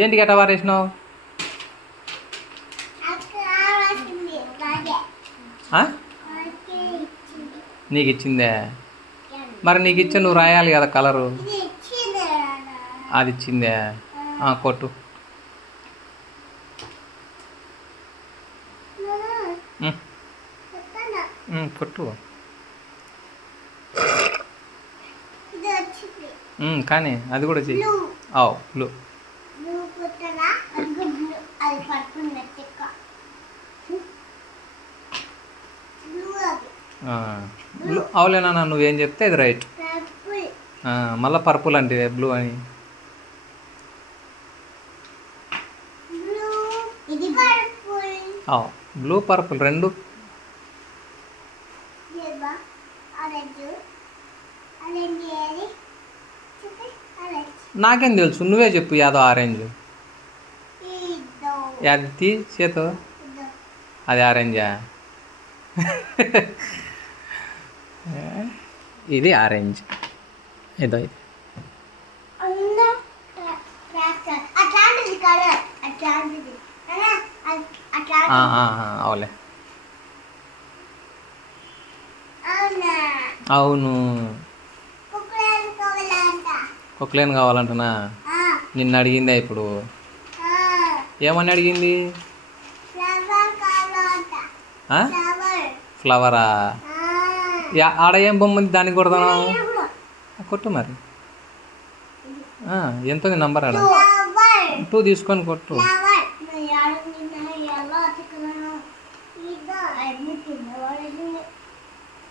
ఏంటి గట్ట వారేసినావు? నీకు ఇచ్చిందే? మరి నీకు ఇచ్చే నువ్వు రాయాలి కదా కలరు. అది ఇచ్చిందే? కొట్టు. కొట్టు కానీ అది కూడా చెయ్యి. బ్లూ. బ్లూ అవులేనా? నువ్వేం చెప్తే అది రైట్. మళ్ళీ పర్పుల్ అంటే బ్లూ అని. బ్లూ పర్పుల్ రెండు. నాకేం తెలుసు, నువ్వే చెప్పు యాదో ఆరెంజ్. అది తీ చేతో. అది ఆరెంజా? ఇది ఆరెంజ్. ఏదో ఇది అవులే. అవును, కుక్కలేను కావాలంటనా? నిన్ను అడిగిందే ఇప్పుడు. ఏమని అడిగింది? ఫ్లవరా? ఆడ ఏం బొమ్మ ఉంది దానికి కొడతాను? కొట్టు మరి. ఎంత నంబర్ ఆడ 2 తీసుకొని కొట్టు.